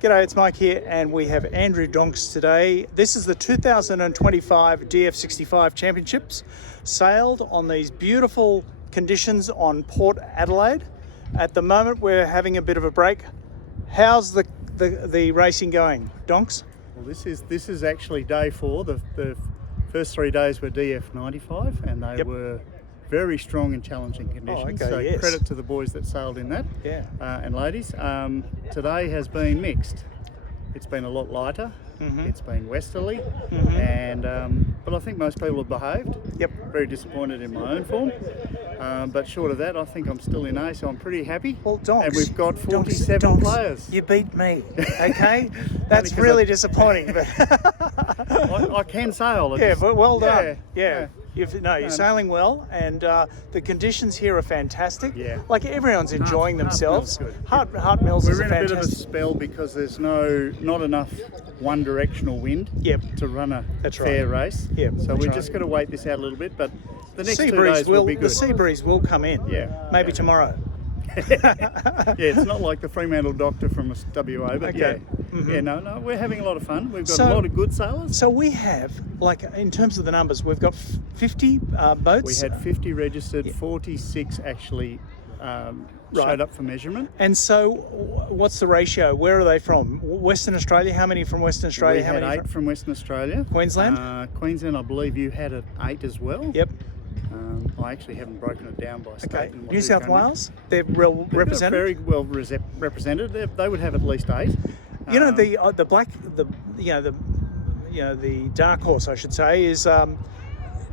G'day, it's Mike here, and we have Andrew Donks today. This is the 2025 DF65 Championships, sailed on these beautiful conditions on Port Adelaide. At the moment, we're having a bit of a break. How's the racing going, Donks? Well, this is actually day 4. The first 3 days were DF95, and they were very strong and challenging conditions. Credit to the boys that sailed in that, and ladies. Today has been mixed. It's been a lot lighter. It's been westerly, and but I think most people have behaved. Very disappointed in my own form, but short of that, I think I'm still in A, so I'm pretty happy. Well, Donks, and we've got 47 players. You beat me, okay? That's really disappointing. But I can sail. But well done. You're sailing well, and the conditions here are fantastic. Like everyone's enjoying themselves. Hart Mills is We're in a bit of a fantastic spell because there's not enough one-directional wind to run a fair race. So we've just got to wait this out a little bit, but the next 2 days will be good. The sea breeze will come in. Maybe tomorrow. It's not like the Fremantle Doctor from WA, but no, we're having a lot of fun. We've got a lot of good sailors. So we have, like, in terms of the numbers, we've got 50 boats. We had 50 registered, 46 actually showed up for measurement. And so what's the ratio? Where are they from? Western Australia? How many from Western Australia? We had 8 from Western Australia. Queensland? Queensland, I believe you had 8 as well. I actually haven't broken it down by state. New South Wales, they're well represented. Very well represented. They would have at least 8. You know, the dark horse, I should say, is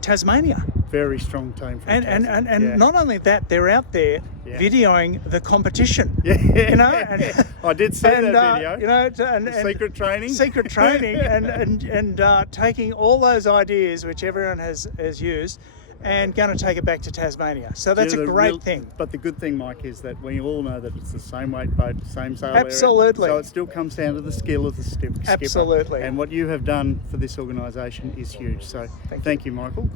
Tasmania. Very strong team. And not only that, they're out there videoing the competition. You know, and, I did see that video. You know, and secret training, and taking all those ideas which everyone has used, and going to take it back to Tasmania. So that's a great thing. But the good thing, Mike, is that we all know that it's the same weight boat, same sail area. Absolutely. So it still comes down to the skill of the skipper. Absolutely. And what you have done for this organisation is huge. So thank you, Michael.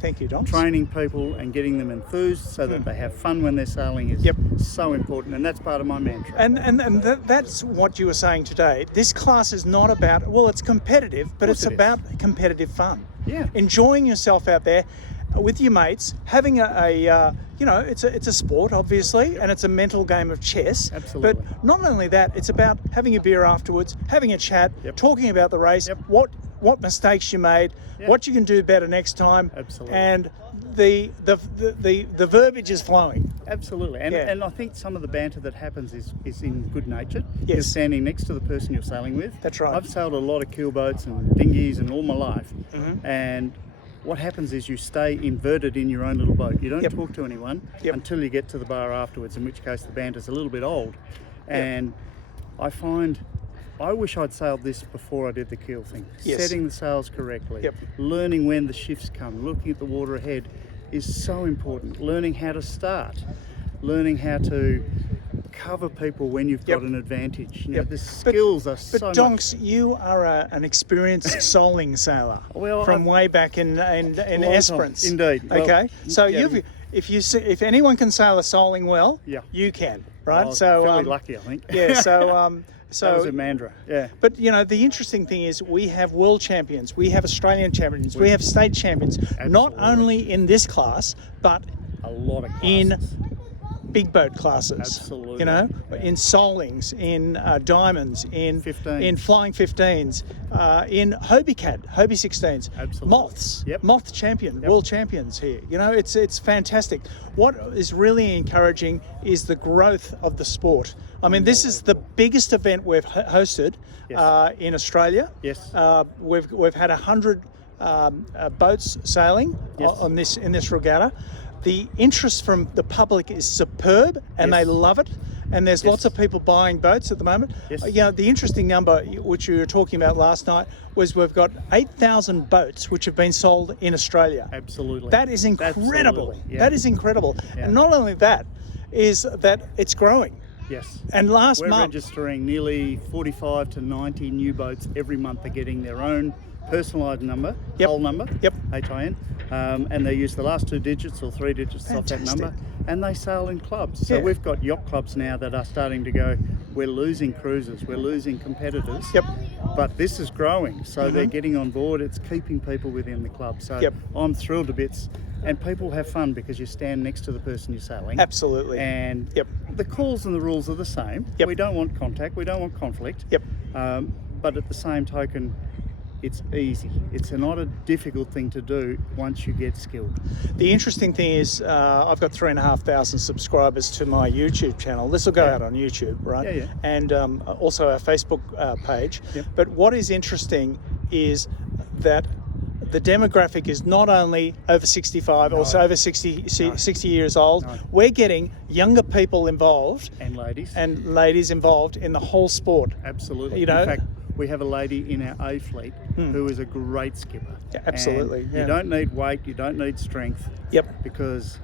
Thank you, Don. Training people and getting them enthused so that they have fun when they're sailing is so important, and that's part of my mantra. And that's what you were saying today. This class is not about, well, it's competitive, but it's about competitive fun. Enjoying yourself out there with your mates, having it's a sport, obviously, and it's a mental game of chess. Absolutely. But not only that, it's about having a beer afterwards, having a chat, talking about the race, what mistakes you made, what you can do better next time. Absolutely. And the verbiage is flowing. Absolutely. And I think some of the banter that happens is in good nature. You're standing next to the person you're sailing with. That's right. I've sailed a lot of keel boats and dinghies and all my life. And what happens is you stay inverted in your own little boat. You don't talk to anyone until you get to the bar afterwards, in which case the banter's a little bit old. And I find I wish I'd sailed this before I did the keel thing. Setting the sails correctly, learning when the shifts come, looking at the water ahead is so important. Learning how to start, learning how to cover people when you've got an advantage. You know, the skills are so much. But Donks, you are an experienced soling sailor from way back in Esperance. Indeed. Okay, so if anyone can sail a soling well, you can, right? I'm so fairly lucky, I think. So that was a Mandra, But you know, the interesting thing is we have world champions, we have Australian champions, we have state champions, not only in this class, but a lot of classes. In big boat classes. Absolutely. You know, in solings, in diamonds, in 15s. in flying 15s, in Hobie 16s. Absolutely. Moths. Moth champion, world champions here. You know, it's fantastic. What is really encouraging is the growth of the sport. I mean, this is the biggest event we've hosted in Australia. We've had 100 boats sailing in this regatta. The interest from the public is superb, and they love it. And there's lots of people buying boats at the moment. You know, the interesting number, which we were talking about last night, was we've got 8,000 boats which have been sold in Australia. Absolutely. That is incredible. That is incredible. And not only that, is that it's growing. And last month, we're registering nearly 45 to 90 new boats every month. They're getting their own personalised number, hull number, HIN, and they use the last 2 digits or 3 digits off that number, and they sail in clubs. So we've got yacht clubs now that are starting to go, we're losing cruisers, we're losing competitors. Yep. But this is growing, so they're getting on board. It's keeping people within the club. So I'm thrilled to bits. And people have fun because you stand next to the person you're sailing. Absolutely. And the calls and the rules are the same. Yep. We don't want contact. We don't want conflict. Yep. But at the same token, it's easy. It's not a difficult thing to do once you get skilled. The interesting thing is I've got 3,500 subscribers to my YouTube channel. This will go out on YouTube, right? Yeah. And also our Facebook page. Yep. But what is interesting is that the demographic is not only over 65 or over 60 years old. No. We're getting younger people involved And ladies involved in the whole sport. Absolutely. You know, in fact, we have a lady in our A fleet who is a great skipper. Yeah, absolutely. And you don't need weight, you don't need strength. Yep. Because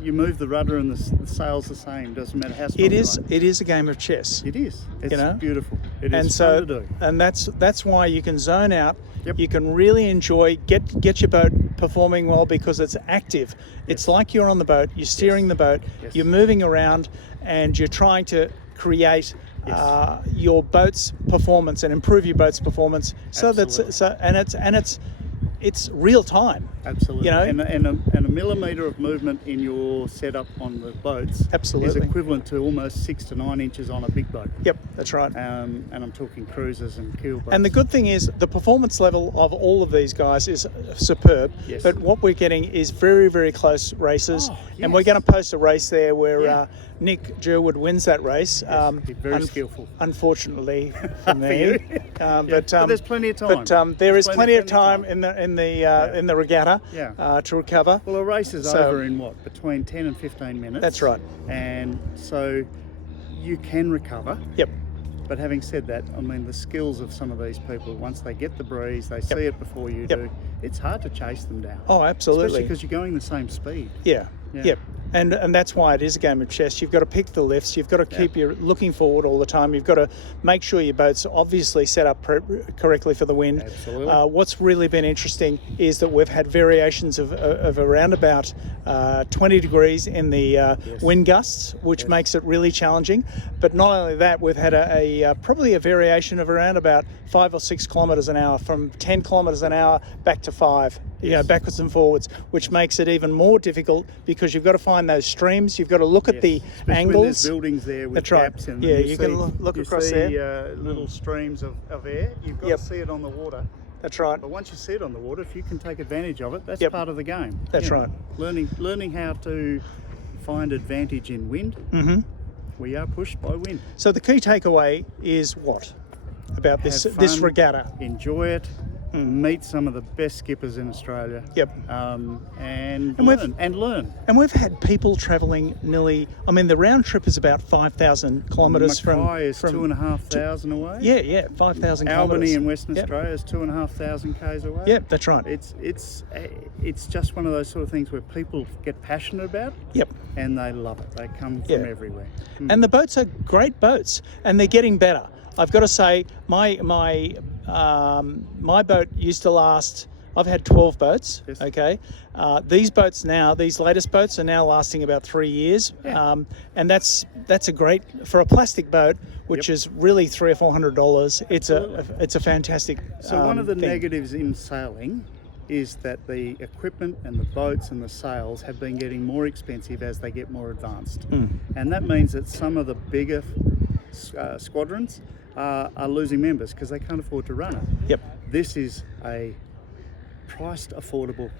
you move the rudder and the sail's the same. Doesn't matter how strong It is. you are. It is a game of chess. It is. It's You know? beautiful. It And is so, fun to do. and that's why you can zone out. Yep. You can really enjoy get your boat performing well because it's active. It's like you're on the boat. You're steering the boat. Yes. You're moving around, and you're trying to create your boat's performance and improve your boat's performance. So it's real time. Absolutely. You know? And a millimetre of movement in your setup on the boats Absolutely. is equivalent to almost 6 to 9 inches on a big boat. Yep, that's right. And I'm talking cruisers and keel boats. And the good thing is the performance level of all of these guys is superb. Yes. But what we're getting is very, very close races. Oh, And we're yes. going to post a race there where Yeah. Nick Jerwood wins that race. He's very skillful. Unfortunately for me. you. But there's plenty of time. But there is plenty of time in the regatta to recover. Well, a race is So- over in what? Between 10 and 15 minutes. That's right. And so you can recover. Yep. But having said that, I mean, the skills of some of these people, once they get the breeze, they see it before you do, it's hard to chase them down. Oh, absolutely. Especially because you're going the same speed. Yeah. Yeah. Yep. And that's why it is a game of chess. You've got to pick the lifts. You've got to keep you looking forward all the time. You've got to make sure your boat's obviously set up correctly for the wind. Absolutely. What's really been interesting is that we've had variations of around about 20 degrees in the wind gusts, which makes it really challenging. But not only that, we've had probably a variation of around about 5 or 6 kilometres an hour, from 10 kilometres an hour back to 5. Backwards and forwards, which makes it even more difficult because you've got to find those streams. You've got to look at the Especially angles. when there's buildings there with That's right. gaps in them. Yeah, you can look across there. Little streams of air. You've got to see it on the water. That's right. But once you see it on the water, if you can take advantage of it, that's Yep. part of the game. That's right. Learning how to find advantage in wind. Mm-hmm. We are pushed by wind. So the key takeaway is what about this Have this fun, regatta? Enjoy it. Meet some of the best skippers in Australia. Yep. And we've- learn. And we've had people travelling nearly. I mean, the round trip is about 5,000 kilometres from. Mackay is 2,500 away. Yeah, 5,000 kilometres. Albany in Western Yep. Australia is 2,500 k's away. Yep, that's right. It's just one of those sort of things where people get passionate about, Yep. and they love it. They come from Yeah. everywhere. And the boats are great boats, and they're getting better. I've got to say, my boat used to last. I've had 12 boats. Yes. Okay, these boats now, these latest boats are now lasting about 3 years, Yeah. and that's a great for a plastic boat, which is really $300 or $400. It's a fantastic. So one of the thing. negatives in sailing is that the equipment and the boats and the sails have been getting more expensive as they get more advanced, and that means that some of the bigger squadrons are losing members because they can't afford to run it. Yep. This is a priced, affordable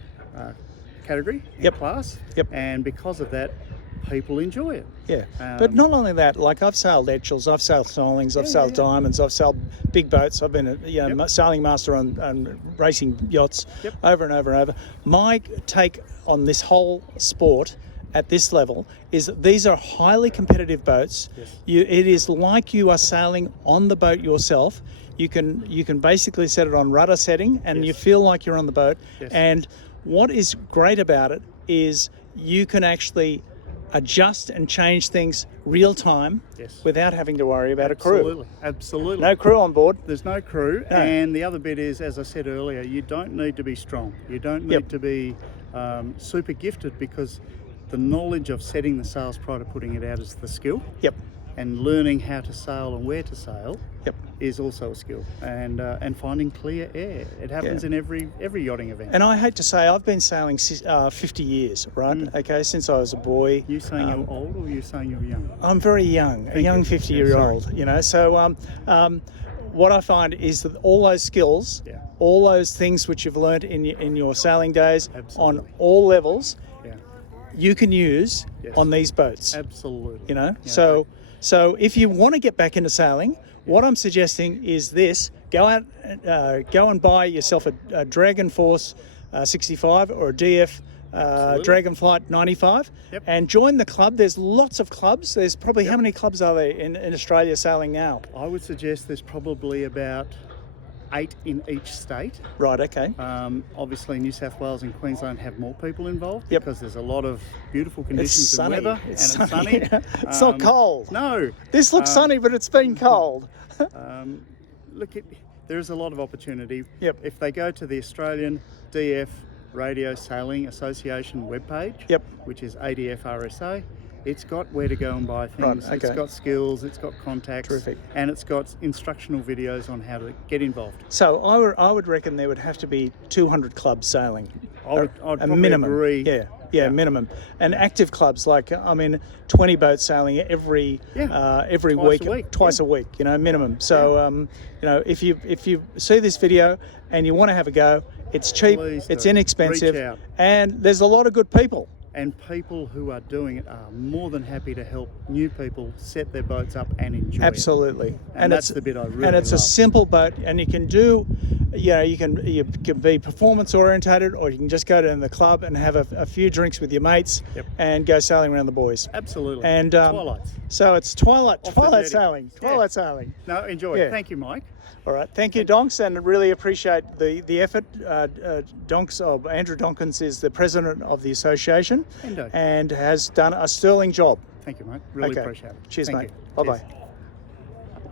category, Yep. class, Yep. and because of that, people enjoy it. Yeah, but not only that, like I've sailed Etchells, I've sailed Snarlings, I've sailed Diamonds, I've sailed big boats, I've been a sailing master on racing yachts over and over and over. My take on this whole sport at this level is that these are highly competitive boats. Yes. It is like you are sailing on the boat yourself. You can basically set it on rudder setting and you feel like you're on the boat. Yes. And what is great about it is you can actually adjust and change things real time without having to worry about a crew. Absolutely. No crew on board. There's no crew. No. And the other bit is, as I said earlier, you don't need to be strong. You don't need to be super gifted, because the knowledge of setting the sails prior to putting it out is the skill. Yep. and learning how to sail and where to sail Yep. is also a skill, and finding clear air. It happens in every yachting event. And I hate to say, I've been sailing 50 years, right? Okay, since I was a boy. You saying you're old, or you saying you're young? I'm very young, a young 50-year-old, you know. So what I find is that all those skills, Yeah. all those things which you've learned in your sailing days on Absolutely. all levels, Yeah, you can use Yes. on these boats, absolutely. you know. Yeah, So if you want to get back into sailing, what I'm suggesting is this: go out, go and buy yourself a Dragon Force 65 or a DF Dragonflight 95, Yep. and join the club. There's lots of clubs. There's probably, how many clubs are there in Australia sailing now? I would suggest there's probably about 8 in each state. Right, okay. Obviously, New South Wales and Queensland have more people involved Yep. because there's a lot of beautiful conditions It's sunny. and weather, It's and sunny. it's sunny. It's not cold. No. This looks sunny, but it's been cold. Look, there is a lot of opportunity. Yep. If they go to the Australian DF Radio Sailing Association webpage, Yep. which is ADFRSA, it's got where to go and buy things. Right, okay. It's got skills, it's got contacts, Terrific. and it's got instructional videos on how to get involved. So I would reckon there would have to be 200 clubs sailing. I'd a probably minimum. agree. Yeah, minimum. And active clubs, like 20 boats sailing every Twice week, a week, twice a week, you know, minimum. So if you see this video and you want to have a go, it's cheap, Please it's do. inexpensive, Reach out. and there's a lot of good people. And people who are doing it are more than happy to help new people set their boats up and enjoy it. Absolutely, And that's the bit I really and it's a love. simple boat, and you can do, you can be performance orientated, or you can just go to the club and have a few drinks with your mates Yep. and go sailing around the boys. Absolutely. And Twilights. so it's twilight Off the jetty. sailing, Yeah. sailing. No, enjoy. Yeah. Thank you, Mike. All right, thank you, Donks, and really appreciate the effort. Donks, Andrew Donkins is the president of the association, Endo. and has done a sterling job. Thank you, mate. Really Okay. appreciate it. Cheers, Thank mate. you. Bye Cheers. bye.